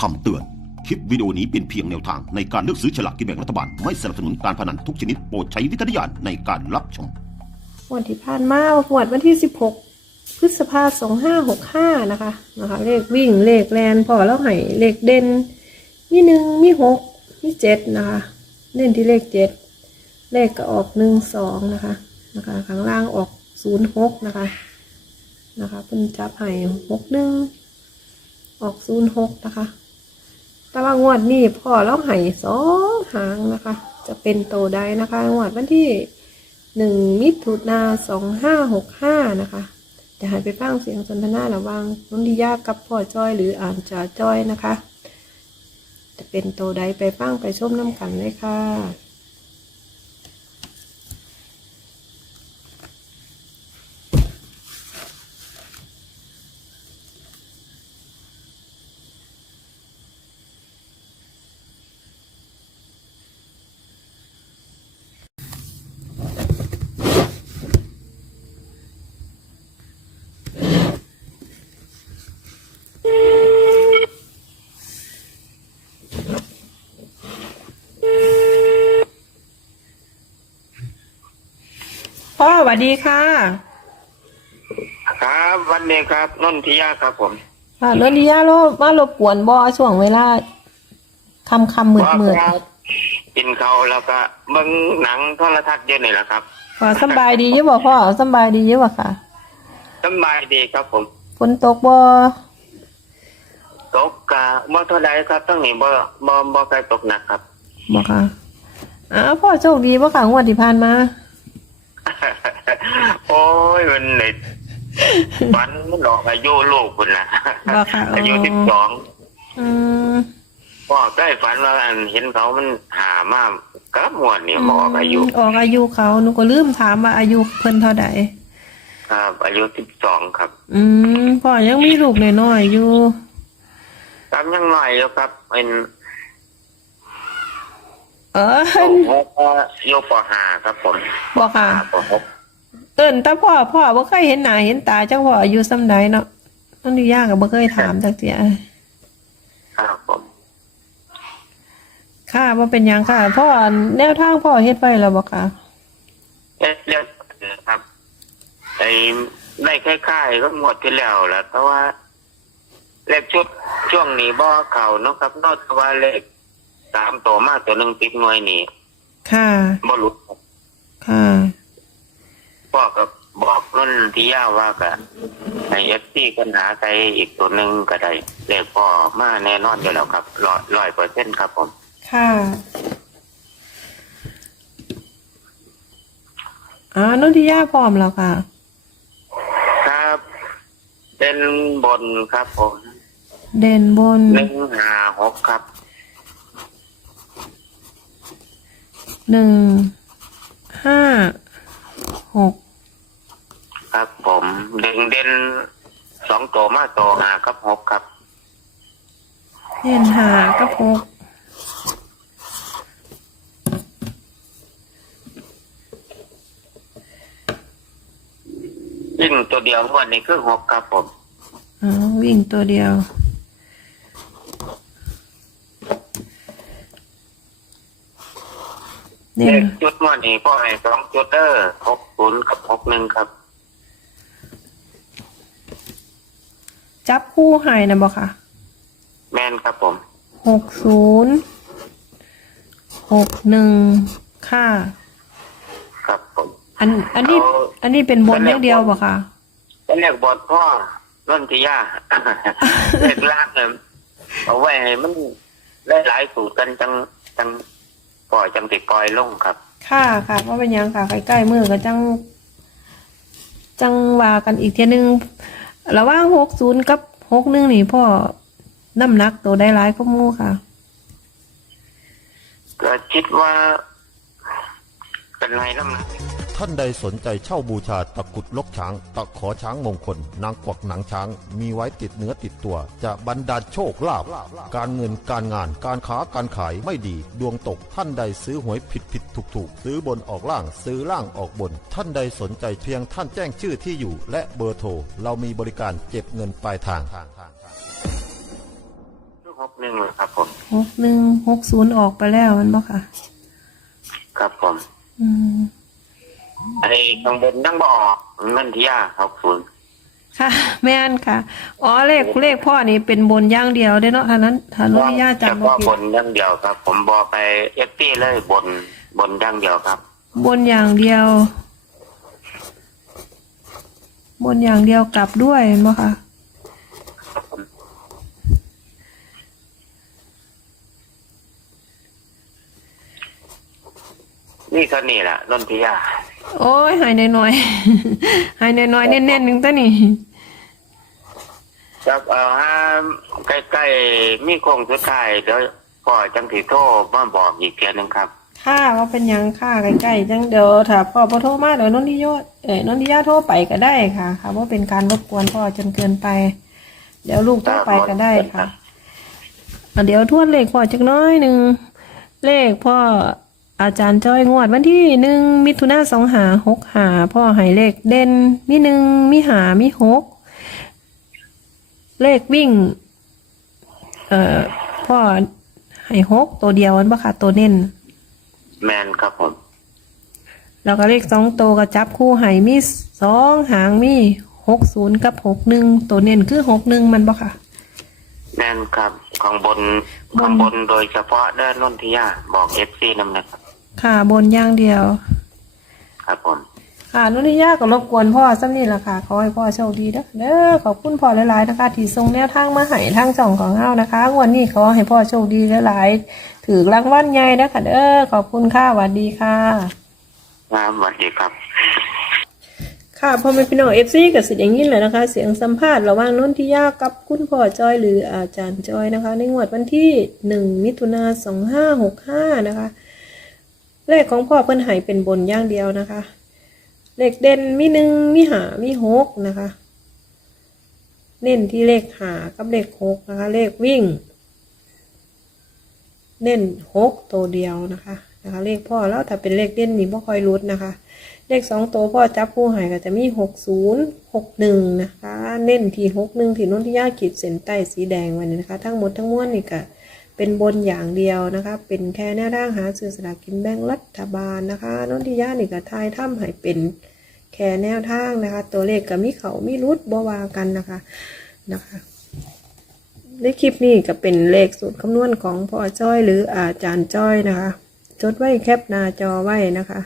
คำเตือน คลิปวิดีโอนี้เป็นเพียงแนวทางในการเลือกซื้อฉลากกินแบ่งรัฐบาล ไม่สนับสนุนการพนันทุกชนิดโปรดใช้วิจารณญาณในการรับชมงวดที่ผ่านมาหวดวันที่สิบหกพฤษภาสองห้าหกห้านะคะนะคะ เลขวิ่งเลขแลนพอแล้วให้เลขเด่นมีหนึ่งมีหกมีเจ็ดนะคะเล่นที่เลขเจ็ดเลขก็ออกหนึ่งสองนะคะนะคะข้างล่างออกศูนย์หกนะคะนะคะเป็นจับให้หกหนึ่งออกศูนย์หกนะคะ แต่ว่างวดนี้พ่อร้องไห้สองหางนะคะ จะเป็นโตได้นะคะงวดวันที่หนึ่งมิถุนาสองห้าหกห้านะคะจะหายไปฟังเสียงสนทนาระหว่างนุนทิยากับพ่อจ้อยหรืออ่านจ่าจ้อยนะคะ จะเป็นโตใดไปฟังไปชมน้ำกันเลยค่ะ พ่อสวัสดีค่ะ ครับวันนี้ครับนนทิยาครับผมค่ะนนทิยาโลมารบกวนบอช่วงเวลาคำคำมืดมืดว่าครับกินเขาวแล้วก็เบิ่งหนังโทรทัศน์เยอะนี่แหละครับขอสำบายดีอยี่บ่พ่อสำบายดีอยี่บ่ค่ะสำบายดีครับผมฝนตกบ่ตกกะบ่เท่าใดครับตั้งนี้บ่บ่บ่ใครตกหนักครับบ่ค่ะอ้าวพ่อโชคดีบ่ค่ะงวดที่ผ่านมา โอ้ยมันเน็ตฝันมันหลอกอายุลูกคุณล่ะบ่ค่ะอ๋อออายุสิบสองอืม พ่อได้ฝันว่าอันเห็นเขามันหามากกับหมวดเนี่ยบอกอายุออกอายุเขาหนูก็ลืมถามว่าอายุเพิ่นเท่าใดครับอายุสิบสองครับอืมพ่อยังมีลูกน้อยๆอยู่ ครับยังน้อยอยู่ครับเป็น เออหกโยปห้าครับผมบอกค่ะห้าปหกเอิ้นแต่พ่อพ่อบ่เคยเห็นหน้าเห็นตาจังพ่ออายุส่ำใดเนาะนั่นนี่ยากก็บ่เคยถามจักเที่ยครับผมค่ะบ่เป็นหยังค่ะ พ่อแนวทางพ่อเฮ็ดไว้แล้วบ่ค่ะ เอ๊ะเรียกครับไอ้ได้คล้ายๆก็หมดที่แล้วแหละเพราะว่าเลขชุดช่วงนี้บ่เข่าเนาะครับนอกจากว่าเลข สามตัวมากตัวหนึ่งติดหน่วยนี่ค่ะ บ่หลุดครับค่ะ พ่อก็บอกนุ่นที่ย่าว่าก็ให้เอฟซีกันหาใครอีกตัวหนึ่งก็ได้เลขพ่อมาแน่นอนอยู่แล้วครับร้อยร้อยเปอร์เซ็นต์ครับผม ค่ะอ่านนทิยาพร้อมแล้วค่ะ ครับ เป็นบนครับผม เด่นบนหนึ่งห้าหกครับ หนึ่งห้าหกครับผมเด่นเด่นสองตัวมาตัวหาครับหกครับเด่นหากับหกยิ่งตัวเดียวงวันนี้คือหกครับผมอ๋อวิ่งตัวเดียว เลเด่นขจุดงวันนี้พ่อให้สองจุดเดอร์หกศูนย์กับหกหนึ่งครับ จับคู่ให้นะบอกค่ะแม่นครับผม หกศูนย์หกหนึ่งค่ะ ครับผม อันอันนี้ เอา อันนี้เป็นบนอย่างเดียวบอกค่ะ เป็นเลขบทพ่อร่นทิยาเลขล่างเนี่ยเอาไว้ให้มันได้หลายสูตรกันจังจัง ปล่อยจังติดปล่อยลงครับค่ะค่ะว่าเป็นหยังค่ะใกล้ๆมือก็จัง จังว่ากันอีกเทียหนึงระหว่างหกศูนย์กับหกหนึ่งนี่พ่อน้ำหนักตัวได้ร้ายก็มูค่ะ ก็คิดว่า เป็นไรน้ำหนัก ท่านใดสนใจเช่าบูชาตะกรุดลกช้าง ตะขอช้างมงคล นางกวักหนังช้าง มีไว้ติดเนื้อติดตัว จะบรรดาลโชคลาภการเงินการงานการค้าการขายไม่ดี ดวงตกท่านใดซื้อหวยผิดผิดถูกถูกซื้อบนออกล่างซื้อล่างออกบน ท่านใดสนใจเพียงท่านแจ้งชื่อที่อยู่ และเบอร์โทรเรามีบริการเก็บเงินปลายทางทุกหกหนึ่งเลยครับผมหกหนึ่งหกศูนย์ออกไปแล้วมันบ่ค่ะ ครับผม อืม ไอ้ข้างบนนั่งบออกมันที่ยาหกศูนย์ค่ะ แม่นค่ะ อ๋อเลขเลขพ่อนี่เป็นบนอย่างเดียวเด้อเนาะท่านั้นท่านนิยาเฉจำบ่พาะผิบดนอย่างเดียวครับ ผมบอไปเอฟซีเลยบนบนอย่างเดียวครับ บนอย่างเดียว บนอย่างเดียวกลับด้วยเห็นบ่ค่ะนี่เท่านี้แหละนนทิยา โอ้ยหายหน่อยๆหายหน่อยๆเน้นๆหนึ่งตัวนี่ครับเอาห้ามใกล้ๆมีโคงสุดท้ายเดี๋ยวพ่อจังสีโทรมาบอกอีกเทียหนึงครับค่าว่าเป็นหยังค่าใกล้ๆจังเดี๋ยวถ้าพ่อบ่โทรมาเดี๋ยวนนทิยอดเอ้ยนนทิยาโทรไปก็ได้ค่ะค่ะว่าเป็นการรบกวนพ่อจนเกินไป เดี๋ยวลูกโทรไปก็ได้ค่ะอะเดี๋ยวทวนเลขพ่อจักหน้อยหนึ่งเลขพ่อ อาจารย์จ้อยงวดวันที่หนึ่งมิถุนาสองหาหกหาพ่อให้เลขเด่นมีหนึ่งมีหามีหกเลขวิ่ง เอ่อพ่อให้หกตัวเดียวมันปะค่ะตัวเน้นแมนครับผม แล้วก็เลขสองตัวก็จับคู่ให้มีสองหางมีหกศูนย์กับหกหนึ่งตัวเน้นคือหกหนึ่งมันปะค่ะแมนครับ ข้างบนบน ข้างบนโดยเฉพาะเด้านนนทิยา บอกเอฟซีนำนะครับ ค่ะบนอย่างเดียว ครับผม ค่ะนุนิยาก็รบกวนพ่อสักนิดละค่ะ ขอให้พ่อโชคดีเด้อเด้อขอบคุณพ่อหลายๆนะคะที่ส่งแนวทางมาให้ทางจ่องของเฮานะคะงวันนี้ขอให้พ่อโชคดีหลายๆถือรางวัลใหญ่นะคะเด้อขอบคุณค่ะสวัสดีค่ะ ครับสวัสดีครับ ค่ะพ่อแม่พี่น้องเอฟซีกับสิอย่างนี้แหละนะคะ เสียงสัมภาษณ์ระหว่างนนทิยากับคุณพ่อจอยหรืออาจารย์จอยนะคะ ในงวดวันที่หนึ่งมิถุนาสองห้าหกห้านะคะ เลขของพ่อเพิ่นใหายเป็นบนอย่างเดียวนะคะ เลขเด่นมีหนึ่งมีหามีหกนะคะ เน้นที่เลขหากับเลขหกนะคะ เลขวิ่ง เน้นหกตัวเดียวนะคะนะคะ เลขพ่อแล้วถ้าเป็นเลขเด่นนี่บ่ค่อยรุดนะคะ เลขสองตัวพ่อจับผู้หายก็จะมีหกศูนย์หกหนึ่งนะคะ เน้นที่หกหนึ่งที่นุ่นที่ย่าขีดเส้นใต้สีแดงไว้นี่นะคะ ทั้งหมดทั้งมวลนี่ก็ เป็นบนอย่างเดียวนะคะ เป็นแค่แนวทางหาซื้อสลากกินแบ่งรัฐบาลนะคะนนที่ย่านี่ก็ทายถ้ำให้เป็นแค่แนวทางนะคะ ตัวเลขก็มีเขามีรุดบวากันนะคะนะคะในคลิปนี้ก็เป็นเลขสูตรคำนวณของพ่อจ้อยหรืออาจารย์จ้อยนะคะ จดไว้แคปหน้าจอไว้นะคะ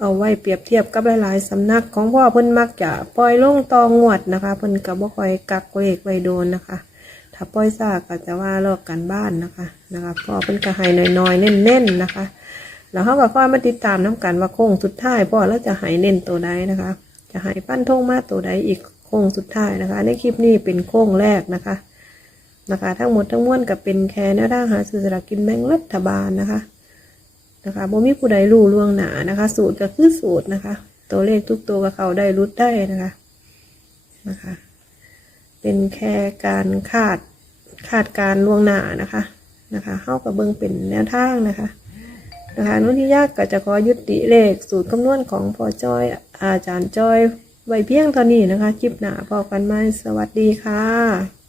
เอาไว้เปรียบเทียบกับหลายๆสำนักของพ่อเพิ่นมักจะปล่อยลงตองวดนะคะ เพิ่นก็บ่คอยกักเลขไว้โดนนะคะ ถ้าปล่อยซากก็จะว่าลอกกันบ้านนะคะนะคะพ่อเพิ่นก็ให้น้อยๆเน้นๆนะคะ แล้วเขาก็ค่อมาติดตามน้กันว่าโค้งสุดท้ายพ่อแล้วจะให้เน้นตัวใดนะคะ จะให้ปั้นทงมาตัวใดอีกโค้งสุดท้ายนะคะ ในคลิปนี้เป็นโค้งแรกนะคะนะคะ ทั้งหมดทั้งมวลก็เป็นแค่แนวทางหาซื้อสลากกินแบ่งรัฐบาลนะคะนะคะบ่มีผู้ใดรู้ล่วงหนานะคะ สูตรก็คือสูตรนะคะ ตัวเลขทุกตัวก็เข้าได้รุดได้นะคะนะคะ เป็นแค่การคาด คาดการล่วงหน้านะคะนะคะเข้ากับเบิงเป็นแนวทางนะคะนะคะนุ่นที่ยากก็จะขอยุติเลขสูตรคำนวณของพอจอยอาจารย์จอยไว้เพียงเท่านี้นะคะ คลิปหน้าพอกันไหมสวัสดีค่ะ